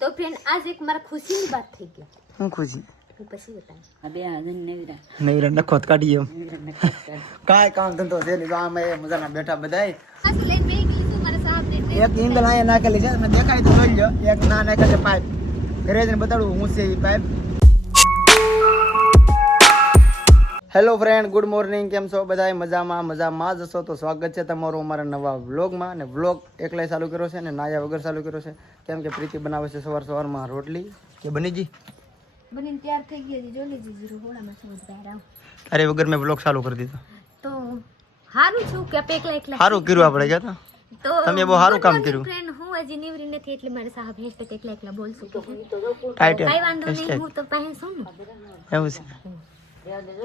तो फ्रेंड आज एक मारा खुशी की बात थी क्या હું ખુશી હું પછી બતાવું અબે આજન નેવરા નહીં રંડા ખોત કાઢી એમ નકર કાંઈ કામ ધંધો છે નહીં તો આમ એ મજાના બેઠા બધાય આ તો લઈને બેહી ગઈ છું મારા સાહેબ ને એક ઈંદલ અહીંયા નાખેલી છે મને દેખાય તો જોઈ લો એક ના નાખે છે પાઇપ ઘરે જઈને બતાડું હું છે એ pipe hello friend good morning કેમ છો બધાય મજામાં જ હશો તો સ્વાગત છે તમારું અમારા નવા વ્લોગમાં અને વ્લોગ એકલાય ચાલુ કર્યો છે ને નાયા વગર ચાલુ કર્યો છે કેમ કે પ્રીતિ બનાવે છે સવારમાં રોટલી કે બનીજી બનીને તૈયાર થઈ ગઈ હતી જો લેજી જીરો હોળામાં સમજ બહાર આવ અરે વગર મેં વ્લોગ ચાલુ કરી દીધો તો હારું છું કે પેકલા એકલા સારું કર્યું આપણે કે તો તમે બહુ સારું કામ કર્યું ફ્રેન્ડ હું હજી નીવરી નથી એટલે મારે સાહેબ હેસ્ટેગ એકલા એકલા બોલશું ટાઇટલ કઈ વાંધો નહીં હું તો પહે છું ને એવું છે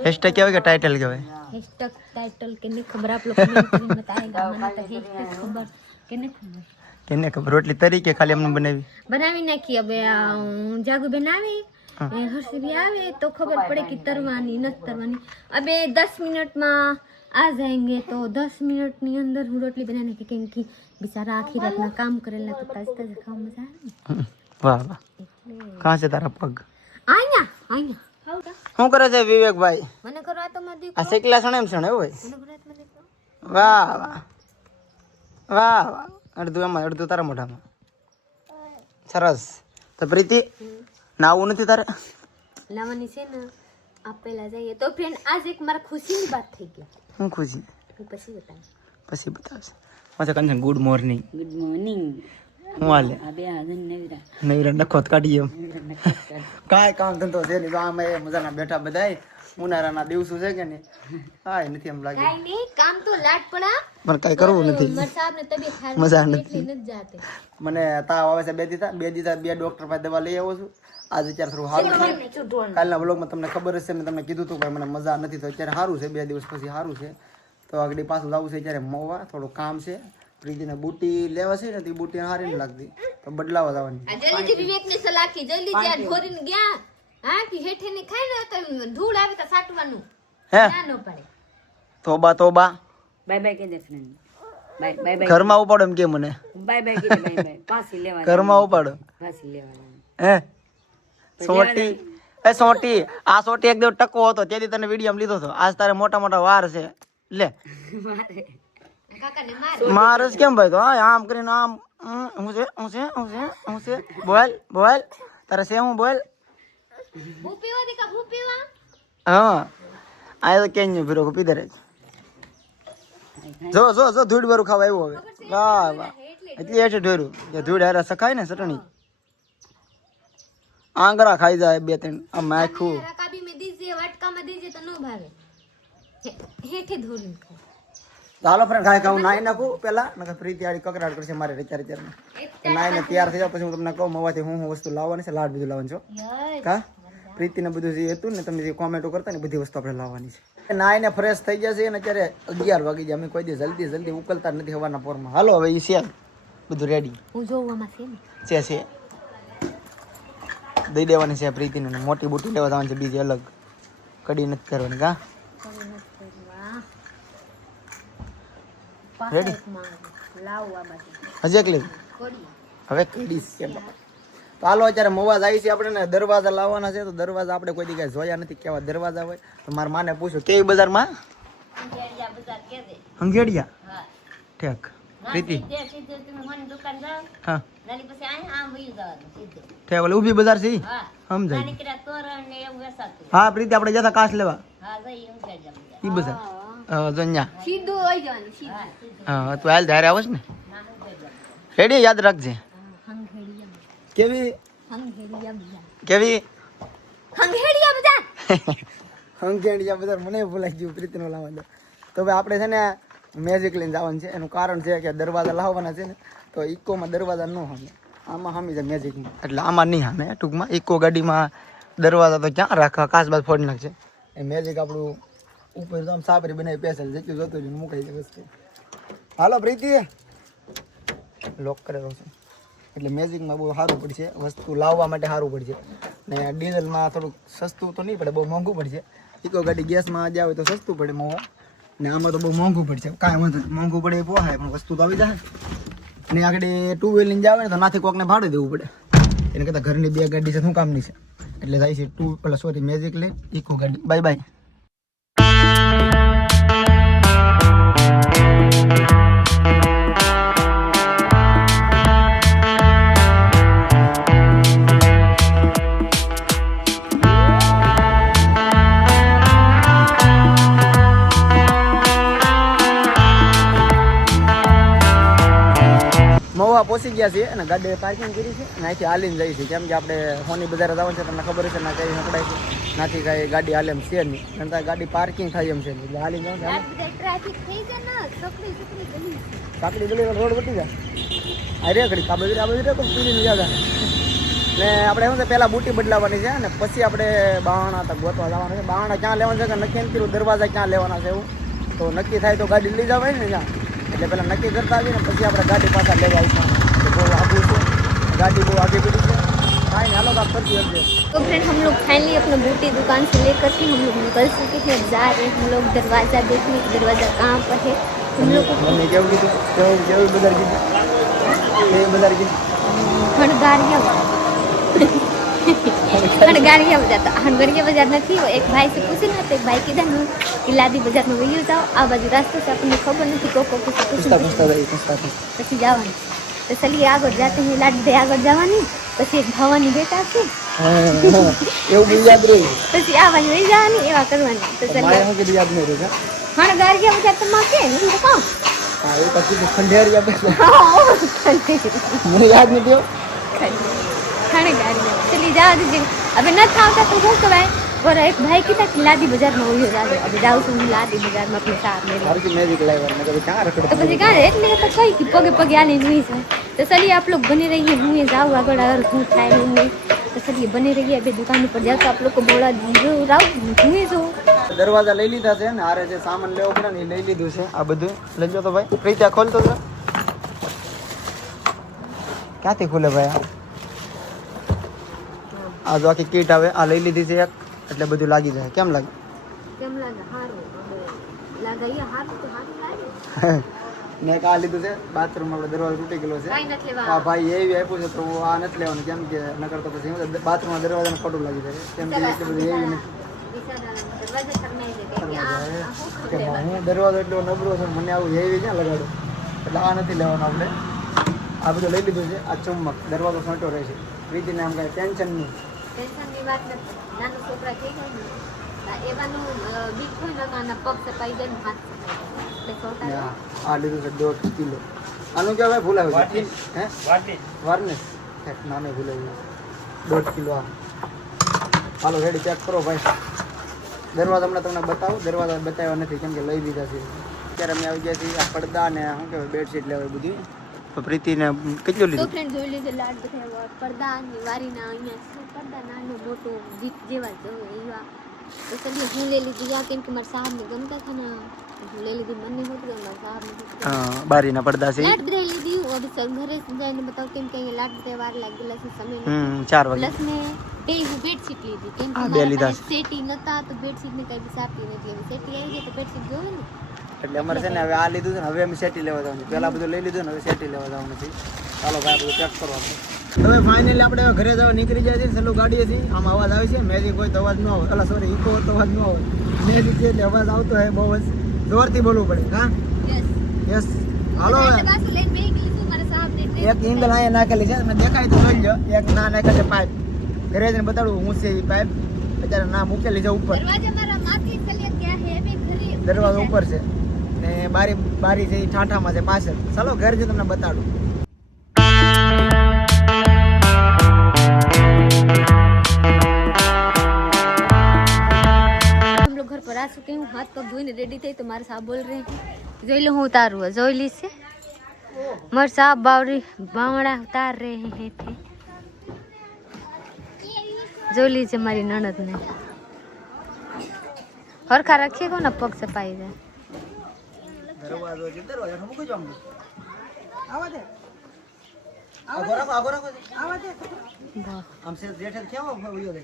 હેશટેગ કહેવાય કે ટાઇટલ કહેવાય હેસ્ટેગ ટાઇટલ કે નહીં ખબર આપ લોકો કમેન્ટ કરીને બતાएगा મને તો હેસ્ટેગ ખબર કે નહીં ખબર કેને ખબર રોટલી તરીકે ખાલી અમને બનાવી નાખી હવે જાગુ બનાવી હર્ષવી આવે તો ખબર પડે કે તરવાની નથી તરવાની અબે 10 મિનિટમાં आ जाएंगे तो 10 मिनट ની અંદર હું રોટલી બનાવીને કે કેમ કે બિચારા આખી રાતના કામ કરેલા તો તાજ તાજ ખાવા મજા આવે વાહ વાહ કાં છે તારા પગ આયા શું કરે છે વિવેકભાઈ મને કરવા તો મત આ શેકલા સણે એમ સણે હોય મને કરવા તો મત વાહ વાહ વાહ વાહ અડધું એમાં અડધું તારા મોઢામાં સરસ તો પ્રીતિ નાવું નથી તારે લાવવાની છે ને આપેલા જઈએ તો ફ્રેન્ડ આજ એક મારા ખુશીની વાત થઈ ગઈ હું ખુશી હું પછી બતાવું પછી બતાવશે મજા કંચન ગુડ મોર્નિંગ ગુડ મોર્નિંગ હું હાલે અબે આજન નેવરા નહીં રંડા ખોત કાઢી એમ નકર કાંઈ કામ ધંધો છે નહીં તો આમ એ મજાના બેઠા બધાય ઉનાળાના દિવસો છે કે નહીં કાંઈ નથી એમ લાગે કાઈ નહીં કામ તો લાટ પડા પણ કાંઈ કરવું નથી મર સાહેબ ને તબિયત ખરાબ મજા એટલે નથી નથી જાતે મને તાવ આવે છે બે ડોક્ટર પાસે દવા લઈ આવું છું આજે અત્યારે થોડું સારું છે કાલના વ્લોગમાં તમને ખબર હશે મેં તમને કીધું હતું કે મને મજા નથી તો અત્યારે સારું છે 2 દિવસ પછી સારું છે તો આગળ પાછું જવું છે અત્યારે મોવા થોડું કામ છે પ્રીતિને બુટી લેવા છે ને તો બુટી સારી નહીં લાગતી તો બદલાવા જવાની જલ્દી વિવેક ની સલાહ કી જલ્દી આ ઢોરીને ગયા હા કે હેઠે ની ખાઈ ને તો ધૂળ આવે તો સાટવાનું હે ના ન પડે તોબા બાય બાય કે દે ફ્રેન્ડ બાય બાય ઘરમાં ઉપાડો એમ કે મને બાય બાય કે બાય બાય પાછી લેવાના ઘરમાં ઉપાડો પાછી લેવાના હે સોટી આ સોટી એક દિવસ ટકો હતો તેથી તને વિડીયો લીધો હતો આજ તારે મોટા વાર છે લે કાકાને માર મારસ કેમ ભાઈ તો હા આમ કરીને આમ હું છે બોલ તારે છે હું બોલ હું પીવા દે કા હું પીવા હા આ તો કેમ ફીરો પીધે રહે જો ધૂળ વાળું ખાવા આવ્યું હવે વાહ એટલે એટલે ઢોર્યું કે ધૂળ હારે સખાય ને ચટણી આંગળા ખાઈ જાય 2-3 આ માખું રકાબી મે દીજે વાટકા માં દીજે તો નો ભાવે હેઠે ધોરીને ખાય ચાલો ફ્રેન્ડ ખાવું નાઈ નાખું પેલા નકર પ્રીતિ આડી કકરાટ કરશે મારે અત્યારે નાઈને તૈયાર થઈ જાવ પછી હું તમને કહું મવાથી હું વસ્તુ લાવવાની છે લાડ બધું લાવવાનું છો કા પ્રીતિને બધું જે હતું ને તમે જે કોમેન્ટો કરતા ને બધી વસ્તુ આપણે લાવવાની છે નાઈને ફ્રેશ થઈ ગયા છે અને અત્યારે 11 વાગી ગયા અમે કોઈ દી જલ્દી ઉકલતા નથી હવાના પોરમાં હાલો હવે ઈ છે બધું રેડી હું જોવામાં છે ને છે દઈ દેવાની છે પ્રીતિને મોટી બુટી લેવા જવાની છે બીજી અલગ કડી નથી કરવાની કા રેડી હજી એક લેવી હવે કડીશ છે તો હાલો અત્યારે મવાજ આવી છે આપણે ને દરવાજા લાવવાના છે તો દરવાજા આપણે કોઈ દી જોયા નથી કેવા દરવાજા હોય તો મારા માને પૂછ્યું કેવી બજારમાં હંગેડિયા ઠેક પ્રીતિ હા ઠેક ઓલી ઊભી બજાર છે સમજાય હા પ્રીતિ આપણે જતા કાચ લેવા ઈ બજાર જોન્યા સીધું આવી જવાનું સીધું હા તું હાલ ધારે આવશ ને રેડી યાદ રાખજે કેવી હંગેડિયા બજાર હંગેડિયા બજાર મને ભૂલાઈ ગયું પ્રીતિનો લાવવા દો તો ભાઈ આપણે છે ને મેજિક લઈને જવાનું છે એનું કારણ છે કે દરવાજા લાવવાના છે ને તો ઇકોમાં દરવાજા ન સામે આમાં સામી જાય મેજિકમાં એટલે આમાં નહીં સામે ટૂંકમાં ઇકો ગાડીમાં દરવાજા તો ક્યાં રાખવા કાચબાજ ફોડી નાખશે એ મેજિક આપણું ઉપર તો આમ સાપરી બનાવી પેસલ જેટલું જોતું હોય મુકાઈ જાય વસ્તુ હાલો પ્રીતિ લોક કરેલો છે એટલે મેજિકમાં બહુ સારું પડશે વસ્તુ લાવવા માટે સારું પડશે ને ડીઝલમાં થોડુંક સસ્તું તો નહીં પડે બહુ મોંઘું પડશે ઇકો ગાડી ગેસમાં જ આવે તો સસ્તું પડે મોવા ને આમાં તો બહુ મોંઘું પડશે કાંઈ વાંધો મોંઘું પડે એ પોહાય પણ વસ્તુ તો આવી જાય ને આગળ 2 વ્હીલ લઈને જાવે ને તો નાથી કોકને ભાડું દેવું પડે એને કરતાં ઘરની 2 ગાડી છે શું કામની છે એટલે જાય છે મેજિક લઈ ઇકો ગાડી. Bye bye. મહુવા પહોંચી ગયા છીએ અને ગાડી પાર્કિંગ કરી છે અને અહીંથી હાલીને જઈએ છીએ કેમ કે આપણે સોની બજાર જવાનું છે તમને ખબર છે ને કઈ નકડાય છે નાથી કાંઈ ગાડી હાલે એમ છે નહીં અને ત્યાં ગાડી પાર્કિંગ થાય એમ છે એટલે હાલી જવું છે. ટ્રાફિક થઈ જાય ને સકડી ગલી સાંકડી ગલી રોડ વટી જાય અરે ઘડી આ બધું પણ પીડીને જ્યાં ને આપણે શું છે પહેલાં બુટી બદલાવવાની છે અને પછી આપણે બાવણા તક ગોતવા જવાનું છે. બાવણા ક્યાં લેવાનું છે કે નક્કી નથી કર્યું, દરવાજા ક્યાં લેવાના છે એવું તો નક્કી થાય તો ગાડી લઈ જવાય ને ત્યાં એટલે પહેલાં નક્કી કરતા આવીને પછી આપણે ગાડી પાછા લેવા આવીશું. બહુ આઘું છે गाड़ी वो आगे बढ़ी है काई ना लोग आप कर दिए। तो फ्रेंड हम लोग फाइनली अपने बूटी दुकान से लेकर के हम लोग निकल चुके हैं, अब जा रहे हैं हम लोग दरवाज़ा देखने कि दरवाज़ा कहाँ पर है। हम लोग हमने क्या बाजार की हणगारिया हणगारिया बाजार था, हणगारिया बाजार नहीं वो एक भाई से पूछे ना तो एक भाई किधर नु कि लादी बाजार में वही जाओ आ बाजू रास्ते से अपने खबर नहीं को પછી જવાનું તો ચલીએ આગળ જાતે हैं लाडी दे આગળ જવાની પછી એક ભવાની બેટા છે એવું બી યાદ રહે પછી આ બાજુ વહી જવાની એવા કરવાની તો ચલીએ મારે કે યાદ નહીં રહે હણગારિયા બાजार તો માં કે હું તો કહું હા એ પછી તો ખંડેરિયા બાजार હા મને યાદ नहीं दियो हणगारिया चली जाओ दीजिए अबे न था तो हो कबाय और एक भाई की था लादी बाजार में वही जा रहे अभी जाऊँ तो लादी बाजार में अपने साथ में हर की मैजिक लाइवर में कभी कहाँ रखड़ो तो પછી कहाँ એટલે તો કઈ કે પગે પગે આલી નહીં છે तो चलिए आप लोग बने रहिए, હું जाऊँ આગળ अगर હું થાય હું नहीं तो चलिए बने रहिए अभी दुकान पर जाकर आप लोग को बोला जरूर आओ હું जो दरवाजा લઈ લીધા છે ને આરે જે સામાન લેવો પડે ને એ લઈ લીધું છે આ બધું લઈ લો તો ભાઈ પ્રીત્યા ખોલ તો ક્યાંથી ખુલે ભાઈ આ જો આખી કીટ આવે આ લઈ લીધી છે એક એટલે બધું લાગી જાય કેમ લાગે કેમ લાગે હારું લાગે હારું તો હારું લાગે ને એક આ લીધું છે બાથરૂમ આપણે દરવાજો તૂટી ગયેલો છે કાઈ નથી લેવા આ ભાઈ એવી આપ્યું છે તો આ નથી લેવાનું કેમ કે નકર તો પછી બાથરૂમમાં દરવાજાને ખોટું લાગી જાય કેમ કે એટલું બધું એવી નથી દરવાજા કરનાઈ દે કે આ હું દરવાજો એટલો નબળો છે મને આવું એવી ક્યાં લગાડું એટલે આ નથી લેવાનું આપણે આ બધું લઈ લીધું છે આ ચુમ્બક દરવાજો ફોટો રહે છે પ્રીતિને આમ કાંઈ ટેન્શન નહીં ટેન્શનની વાત નથી નાનું છોકરા થઈ જાય ને એવાનું બીક હોય ને આના પગ સપાઈ જાય ને હાથ સપાઈ જાય એટલે છોટા આ લીધું છે 1.5 કિલો આનું કહેવાય ભૂલાવ્યું છે હે વાર્નિશ નામે ભૂલાવ્યું 1.5 કિલો આ હાલો રેડી ચેક કરો ભાઈ દરવાજા હમણાં તમને બતાવું દરવાજા બતાવ્યા નથી કેમ કે લઈ લીધા છે અત્યારે અમે આવી ગયા છીએ આ પડદા ને શું કહેવાય બેડશીટ લેવાય બધી તો પ્રીતિને કેટલું તો લીધું ફ્રેન્ડ જોઈ લીધે લાડ બધા પડદાની વારીના અહીંયા છે પડદા નાનું મોટું જીત જેવા જ હોય એવા તો ચલીએ હું લઈ લીધી યા કેમ કે મારા સાહેબને ગમતા હતા ને હું લઈ લીધી મને હોતું મારા સાહેબને હા બારીના પડદા છે લાડ બધા લીધી હું અભી સર ઘરે જઈને બતાવું કેમ કે અહીંયા લાડ બધા વાર લાગેલા છે સમય 4 વાગે પ્લસ ને બે હું બેડશીટ લીધી કેમ કે બે મારા લીધા પાસે સેટી નતા તો બેડશીટ ને કઈ બી સાપી નથી લેવી સેટી આવી જાય તો બેડશીટ જોવે ને એટલે અમારે છે ને હવે આ લીધું છે ને હવે અમે સેટી લેવા જવાનું છે પહેલાં બધું લઈ લીધું ને હવે સેટી લેવા જવાનું છે ચાલો ભાઈ બધું ચેક કરો આપણે હવે ફાઇનલી આપણે ઘરે જવા નીકળી જાય છે ચલો ગાડીએ છીએ આમાં અવાજ આવે છે મેજિક હોય તો અવાજ ન આવે અલા સોરી ઇકો હોય તો અવાજ ન આવે મેજિક છે એટલે અવાજ આવતો હોય બહુ જ જોરથી બોલવું પડે હા યસ યસ હાલો એટલે પાછું લઈને બેહી ગઈ છું મારા સાહેબને એટલે એક ઇંગલ અહીંયા નાખેલી છે તમે દેખાય તો જોઈ લો એક ના નાખે છે પાઇપ ઘરે જઈને બતાડું હું છે એ પાઇપ અત્યારે ના મૂકેલી છે ઉપર દરવાજા મારા માથે ચલે ગયા હે બે ઘરે દરવાજો ઉપર છે ને બારી છે એ ઠાઠામાં છે પાછળ ચાલો ઘર જે તમને બતાડું हम लोग घर पर आ चुके हैं, हाथ पग धोने रेडी थे तो हमारे साहब बोल रहे हैं जोई लो હું ઉતારું જોઈ લી છે મારા સાहब બાવડા ઉતાર रहे हैं थे જોઈ લી છે મારી નણદ ને હરખા રાખીએ કો ને પગ સપાઈ જાય દરવાજો છે દરવાજો મૂકી જો આવા દે આગો રાખો આમ સે જેઠે કેવો હોયો દે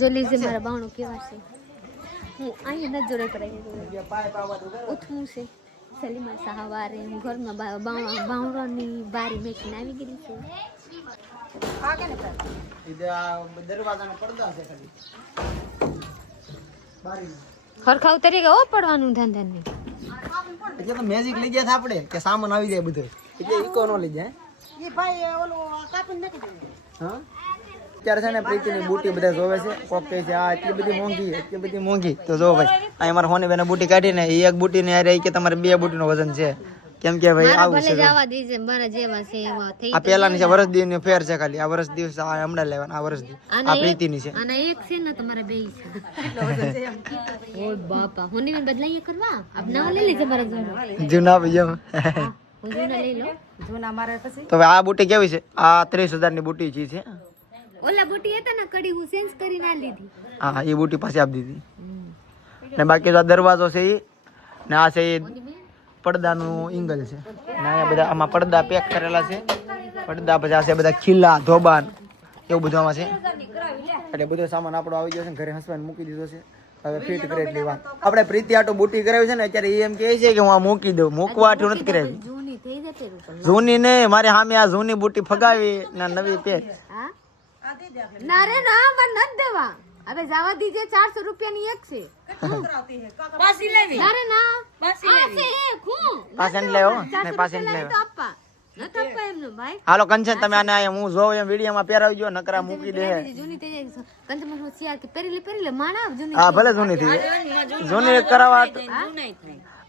જોઈ લી છે મારા બાવણું કેવા છે હું અહીં ન જોડે કરાઈ ये पाइप आवा दो ઉઠવું છે સલીમા સાહવારે ઘરમાં બાવરાની બારી મેકીને આવી ગઈ છે इधर दरवाजा પડદા છે ખાલી બારી ખરખા ઉતરી ગયો પડવાનું ધંધા ને એટલે તો મેજિક લઈ ગયા આપણે કે સામાન આવી જાય બધું એટલે ઈકો નો લઈ જાય એ ભાઈ ઓલો કાપીને નાખી દે હા અત્યારે છે ને પ્રીતિની બુટી બધા જોવે છે કોક કહે છે આ એટલી બધી મોંઘી તો જો ભાઈ આ અમારા હોને બેને બુટી કાઢીને એ એક બુટી ને આરે કે તમારે બે બુટીનો વજન છે કેમ કે ભાઈ આવું છે જવા દીજે મારા જેવા છે એવા થઈ આ પેલાની છે વર્ષ દિવસની ફેર છે ખાલી આ વર્ષ દિવસ આ હમણાં લેવાના આ વર્ષ દિવસ આ પ્રીતિની છે અને એક છે ને તમારે બે છે કેટલો વજન છે એમ ઓય બાપા હોની બેન બદલાઈએ કરવા અબ નવા લઈ લેજે મારા જોડે જૂના ભૈયા હું જૂના લઈ લો જૂના મારે પછી તો આ બુટી કેવી છે આ 30,000 ની બુટી છે ઓલા બુટી હતા ને કડી હું ચેન્જ કરી ના લીધી હા એ બુટી પાછી આપી દીધી ને બાકી તો દરવાજો છે એ ને આ છે પડદાનું એંગલ છે ને અહીંયા બધા આમાં પડદા પેક કરેલા છે પડદા પછી આ છે બધા ખીલા ધોબાન એવું બધું આમાં છે એટલે બધો સામાન આપણો આવી ગયો છે ઘરે હસવાને મૂકી દીધો છે હવે ફિટ કરે એટલી વાત આપણે પ્રીતિ આટો બુટી કરાવી છે ને અત્યારે એ એમ કહે છે કે હું આ મૂકી દઉં મૂકવા આટલું નથી કરાવી જૂની થઈ જતી રૂપલ જૂની ને મારે સામે આ જૂની બુટી ફગાવી ને નવી પેક હા ના રે ના પણ નથી દેવા હવે જવા દીજે 400 રૂપિયાની એક છે પાછી લેવી ના રે ના પાછી આ છે એક હું પાસેન્ટ લેવો ને પાસેન્ટ તો લેવો આપવા નથી આપવા એમનો ભાઈ હાલો કંચન તમે આને અહીંયા હું જોઉં એમ વિડીયોમાં પહેરાવી ગયો નકરા મૂકી દે જૂની થઈ જાય કંત મને હોશિયાર કે પેરી લે માના જૂની હા ભલે જૂની થઈ જાય જૂની કરાવવા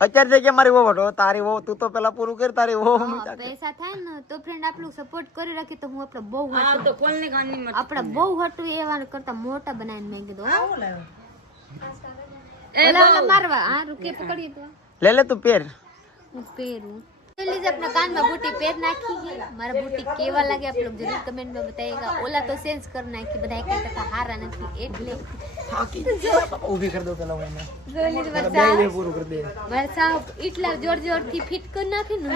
અત્યારે કે મારી વહુ તારી વહુ તું તો પેલા પૂરું કર તારી વહુ પૈસા થાય ને તો ફ્રેન્ડ આપણું સપોર્ટ કરી રાખી તો હું આપણે બહુ આ તો કોલની ગાની મત આપણા બહુ હટું એવા કરતા મોટા બનાવીને મેં કીધું એ ઓલા મારવા હા રૂકે પકડી તો લે લે તું પહેર હું પહેરું तो लीजिए अपना कान में बूटी पैर नाखी है हमारा बूटी केवा लगे आप लोग जरूर कमेंट में बताइएगा ओला तो सेंस करना है कि बधाई कहता था हारा नहीं એટલે ઊભી કરી દો પેલા મને જોલી બે પૂરું કરી દે મારા સાહેબ એટલા જોર જોર થી ફિટ કરી નાખી ને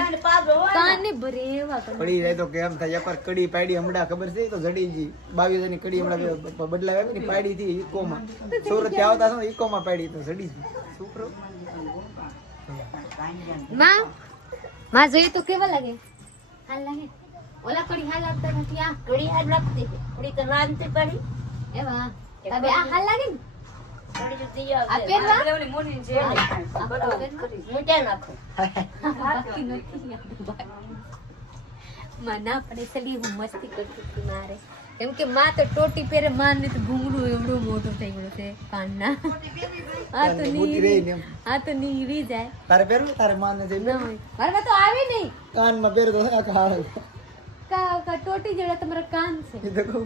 કાને ભરેવા કરી પડી જાય તો કેમ થાય એકવાર કડી પાડી હમણાં ખબર છે તો જડી ગઈ 22 ની કડી હમણાં બદલાવી આપી ને પાડી થી ઇકોમાં સુરત થી આવતા તો ઇકોમાં પાડી તો જડી ગઈ છોકરો માં જોઈ તો કેવા લાગે હાલ લાગે ઓલા કડી હાલ લાગતા નથી આ કડી હાલ લાગતી કડી તો રાંધતી પડી એવા તબે આ હાલ લાગે ને કડી જો દિયા આ પહેરવા ઓલી મોની છે મોટા નાખો બાકી નથી મના પડે સલી હું મસ્તી કરતી હતી મારે કેમ કે માં તો ટોટી પહેરે માં ને તો ઘૂંઘરું એવડું મોટું થઈ ગયું છે કાનના આ તો નીરી જાય તારે પહેરવું તારે માને જઈ ના હોય મારે તો આવી નહીં કાનમાં પહેર દો આ ખાળ કા ટોટી જેવા તમારા કાન છે એ દેખો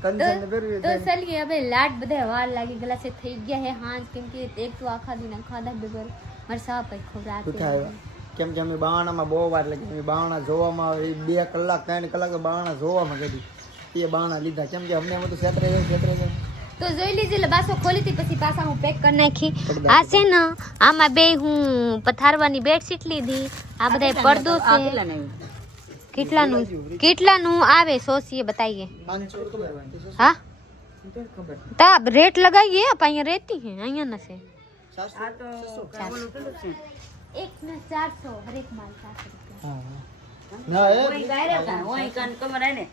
કંચન પહેરવી તો ચલીએ હવે લાડ બધા વાર લાગી ગયેલા છે થઈ ગયા હે હાંજ કેમ કે એક તો આખા દિન ખાધા બગર મારે સાપ ખવડાવે ઉઠાવ્યા કેમ કે અમે બાણામાં બહુ વાર લાગી અમે બાણા જોવામાં 2 કલાક 3 કલાક બાણા જોવામાં ગઈ એ બાણા લીધા કેમ કે અમને બધું ક્ષેત્રે તો જોઈ લીજે બાસો ખોલી હતી પછી પાછા હું પેક કરી નાખી આ છે ને આમાં બે હું પથારવાની બેડશીટ લીધી આ બધા પડદો છે કેટલાનું આવે સોસીએ બતાઈએ 500 રૂપિયા હા તા રેટ लगाइए आप અહીંયા રહેती है અહીંયા ના છે આ તો ઓલું પેલું છે એક ને 400 હરેક માલ 400 રૂપિયા હા ના એ ઓય ગાયરે કા ઓય કાન કમર આને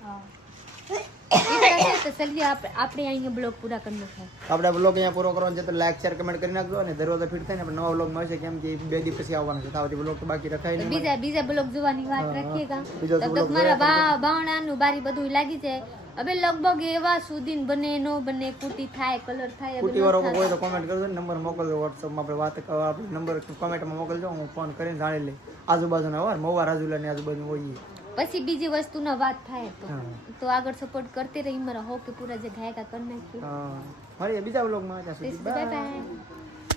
તો ચलिए આપણે અહીંયા બ્લોગ પૂરા કરવાનો છે આપણે બ્લોગ અહીંયા પૂરો કરવાનો છે તો લાઈક શેર કમેન્ટ કરી નાખજો અને દરવાજા ફિટ થઈને આપણે નવા બ્લોગ મળશે કેમ કે 2 દિવસ પછી આવવાનો છે તાવથી બ્લોગ તો બાકી રખાય નહીં બીજા બ્લોગ જોવાની વાત રાખીએગા તબ તક મારા બાવણાનું બારી બધું લાગી જાય હવે લગભગ એવા સુધીન બને નો બને કુટી થાય કલર થાય કુટી વાળો કોઈ તો કોમેન્ટ કરજો નંબર મોકલજો WhatsApp માં આપણે વાત આપણે નંબર કોમેન્ટમાં મોકલજો હું ફોન કરીને જાણી લઈ આજુબાજુના હોય મોવા રાજુલાની આજુબાજુ હોય પછી બીજી વસ્તુના વાત થાય તો આગળ સપોર્ટ કરતી રહી મારા હો કે પૂરા જે ગાયકા કરી નાખી હા મળીએ બીજા વ્લોગમાં બાય બાય